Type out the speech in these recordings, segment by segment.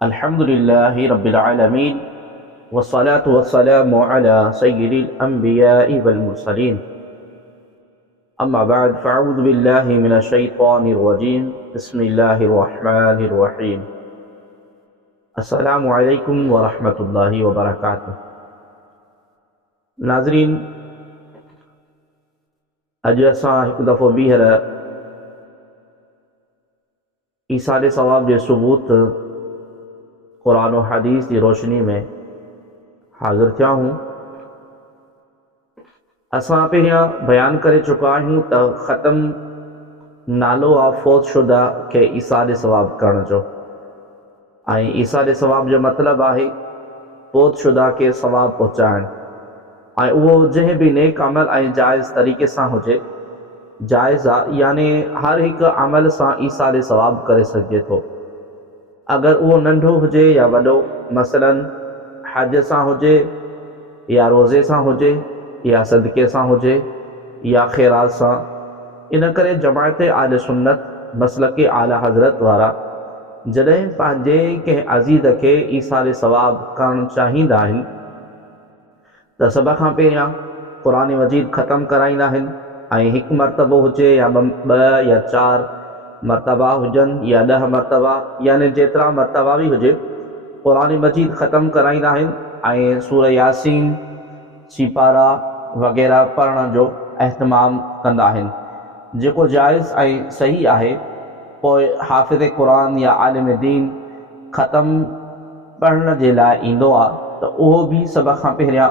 अल्हम्दुलिल्लाहि रब्बिल आलमीन वस्सलातु वस्सलामु अला सय्यिदिल अंबियाइ वल मुरसलीन अम्मा बाद फ़अऊज़ु बिल्लाहि मिनश शैतानिर रजीम बिस्मिल्लाहिर रहमानिर रहीम अस्सलामु अलैकुम व रहमतुल्लाहि व बरकातुहू। नाज़रीन, अॼु असां हिकु दफ़ो ॿीहर ईसाले सवाब जे सबूत क़ुरान और हदीस की रोशनी में हाज़िर थिया हूँ। असां पहिरियां बयान करे चुका आहियूं त ख़त्म नालो आहे फौतशुदा खे ईसाले सवाब करण जो, ऐं ईसाले सवाब जो मतिलबु आहे फौतशुदा खे सवाब पहुचाइणु, ऐं उहो जंहिं बि नेक अमल ऐं जाइज़ तरीक़े सां हुजे। जाइज़ आहे यानी हर हिकु अमल सां ईसाले सवाब करे सघिजे थो, अगर वो नंढो हुजे या वॾो, मसलन हज सां हुजे या रोज़े सां हुजे या सदक़े सां हुजे या ख़ैरात सां। इन करे जमायत आले सुन्नत मसलक आला हज़रत वारा जॾहिं पंहिंजे कंहिं अज़ीज़ खे ईसाले सवाब करणु चाहींदा आहिनि त सभ खां पहिरियां क़ुरान मजीद ख़त्म कराईंदा आहिनि, ऐं हिकु मरतबो हुजे या ॿ या 4 मरतबा हुजनि या 10 मरतबा, यानी जेतिरा मरतबा भी हुजे क़ुरान मजीद ख़त्म कराईंदा आहिनि ऐं सूरह यासीन, सिपारा वग़ैरह पढ़ण जो अहतमाम कंदा आहिनि। जेको जाइज़ ऐं सही आहे, पोइ हाफ़िज़ क़ुरान या आलिम दीन ख़त्म पढ़ण जे लाइ ईंदो आहे त उहो बि सभ खां पहिरियां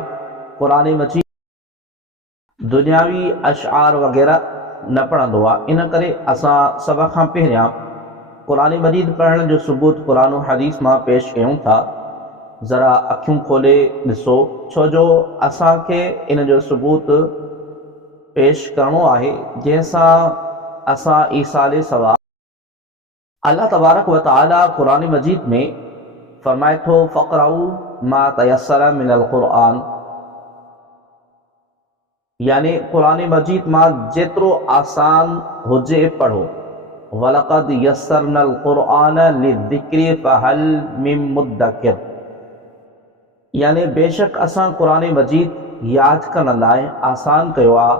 क़ुरान मजीद दुनियावी अशआर वग़ैरह न पढ़ंदो आहे। इन करे असां सभ खां पहिरियां क़ुरान मजीद पढ़ण जो सबूत क़ुरान और हदीस मां पेश कयूं था। ज़रा अखियूं खोले ॾिसो, छो जो असांखे इन जो सबूत पेश करणो आहे जंहिंसां असां ईसाले सवाब। अल्लाह तबारक व तआला क़ुरान मजीद में फरमाए थो फ़क़राऊ मा तयस्सर मिनल क़ुरआन, यानी क़ुरान मजीद मां जेतिरो आसान हुजे पढ़ो। वलक़द यस्सरनल क़ुरआन लिज़िक्रि फ़हल मिन मुद्दकिर, यानी बेशक असां क़ुरान मजीद यादि करण लाइ आसान कयो आहे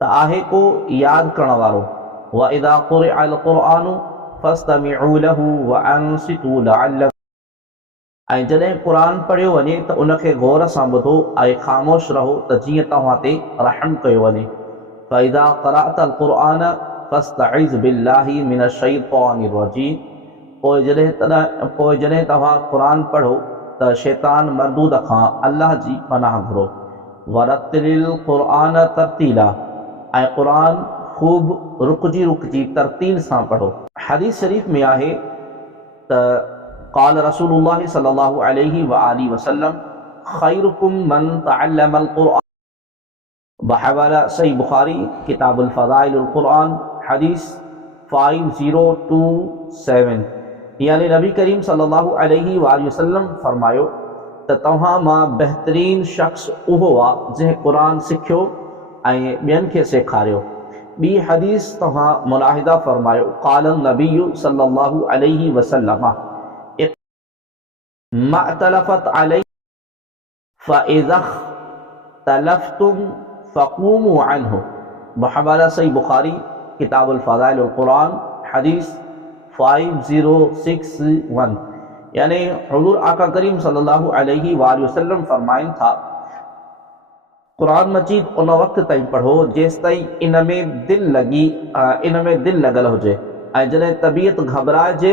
त आहे को यादि करण वारो। व इज़ा क़ुरिअल क़ुरआनु फ़स्तमिऊ लहू व अंसितू लअल्लकुम, ऐं जॾहिं क़ुरान पढ़ियो वञे त उनखे गौर सां ॿुधो ऐं ख़ामोश रहो त जीअं तव्हां ते रहम कयो वञे। फ़इज़ा क़रअतल क़ुरआन फ़स्तइज़ बिल्लाहि मिनश शैतानिर रजीम, पोइ जॾहिं तव्हां क़ुरान पढ़ो त शैतान मरदूद खां अल्लाह जी पनाह घुरो। वरत्तिलिल क़ुरआन तरतीला, ऐं क़ुरान ख़ूब रुकजी तरतील सां पढ़ो। हदीस शरीफ़ में आहे त क़ाल रसूलुल्लाह सल्लल्लाहु अलैहि व आलिहि वसल्लम खैरुकुम मन तअल्लमल क़ुरआन, बहवाला सही बुखारी किताबुल फ़ज़ाइलुल क़ुरआन हदीस 5027, यानी नबी करीम सल्लल्लाहु अलैहि व आलिहि वसल्लम फरमायो त तव्हां मां बहितरीन शख्स उहो आहे जंहिं क़ुरान सिखियो ऐं ॿियनि खे सेखारियो। ॿी हदीस तव्हां मुलाहिदा फरमायो क़ाल नबी सल्लल्लाहु अलैहि वसल्लम मअतलफ़त अलैहि फ़इज़ा इख़्तलफ़्तुम फ़क़ूमू अन्हु, बहवाला सही बुखारी किताबुल फ़ज़ाइलुल क़ुरआन हदीस 5061, यानी हुज़ूर आका करीम सल्लल्लाहु अलैहि वसल्लम फरमाइनि था क़ुरान मजीद उन वक़्त ताईं पढ़ो जेसि ताईं इन में दिल लॻल हुजे, ऐं जॾहिं तबीयत घबराइजे।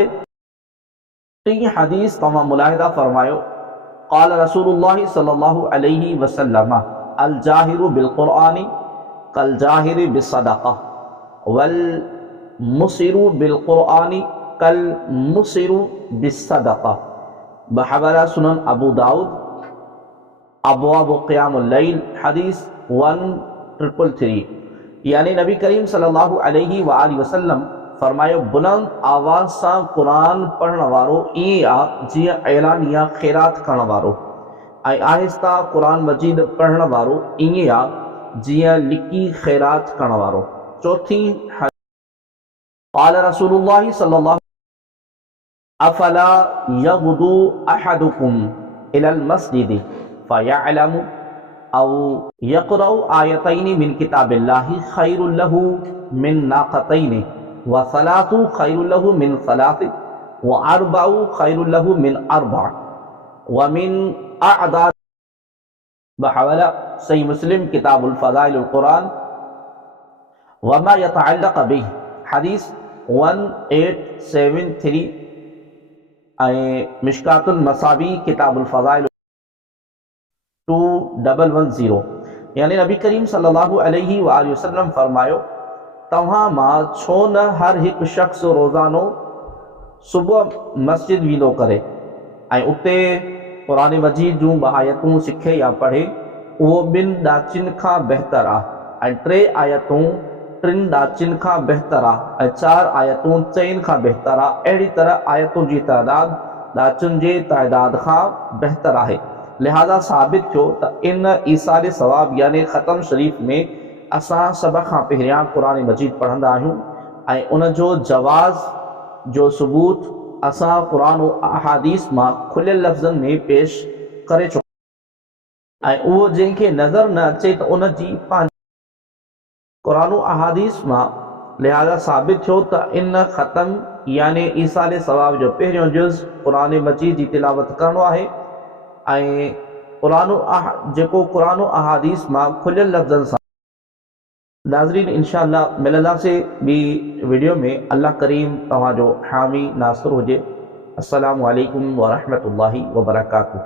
टी हदीस तव्हां मुलाहिदा फरमायो क़ाल रसूलुल्लाह सल्लल्लाहु अलैहि वसल्लम अल जाहिरु बिल क़ुरआनी कल जाहिरि बिस्सदक़ा वल मुसिरु बिल क़ुरआनी कल मुसिरु बिस्सदक़ा, बहवाला सुनन अबू दाऊद अबवाब क़ियामुल लैल हदीस 1333, यानी नबी करीम सल्लल्लाहु अलैहि व आलिहि वसल्लम फरमायो बुलंद आवाज़ सां क़ुरान पढ़ण वारो ईअं आहे जीअं ऐलानिया ख़ैरात करण वारो, ऐं आहिस्ता क़ुरान मजीद पढ़ण वारो ईअं आहे जीअं लिकी ख़ैरात करण वारो। चौथी क़ाल रसूलुल्लाह सल्लल्लाहु अफला यगदू अहदुकुम इलल मस्जिद फयअलमु औ यक़रउ आयतैनि मिन किताबिल्लाहि खैरुल लहु मिन नाक़तैनि व सलासु खैरुल लहु मिन सलास व अर्बउ खैरुल लहु मिन अर्बअ व मिन अअदाद बहवाला सही मुस्लिम किताबुल फ़ज़ाइलुल कुरान वमा यतअल्लक़ बिही हदीस 1873 मिशकातुल मसाबी किताबुल फ़ज़ाइल 2110। यानी नबी करीम सल्लल्लाहु अलैहि वसल्लम फरमायो तव्हां मां छो न हर हिकु शख्स रोज़ानो सुबुह मस्जिद वींदो करे ऐं उते क़ुरान मजीद जूं आयतूं सिखे या पढ़े, उहो ॿिनि ॾाचिन खां बहितर आहे ऐं 3 आयतूं 3 ॾाचिन खां बहितर आहे ऐं 4 आयतूं 4 खां बहितर आहे। अहिड़ी तरह आयतुनि जी तइदाद ॾाचुनि जे तइदाद खां बहितर आहे। लिहाज़ा साबित थियो त इन ईसाल सवाब यानी ख़तम शरीफ़ में असां सभ खां पहिरियां क़ुरान मजीद पढ़ंदा आहियूं ऐं उन जो जवाज़ जो सबूत असां क़ुरान अहादीस मां खुलियल लफ़्ज़नि में पेश करे चुका ऐं उहो जंहिंखे नज़र न अचे त उन जी क़ुरान अहादीस मां। लिहाज़ा साबित थियो त इन ख़तम यानी ईसाल सवाब जो पहिरियों जुज़ क़ुरान मजीद जी तिलावत करणो आहे ऐं जेको क़ुरान अहादीस मां खुलियल लफ़्ज़नि सां। नाज़रीन इंशाअल्लाह मिलंदासीं ॿी वीडियो में। अल्लाह करीम तव्हांजो हामी नासिर हुजे। अस्सलामु अलैकुम व रहमतुल्लाहि व बरकातुहू।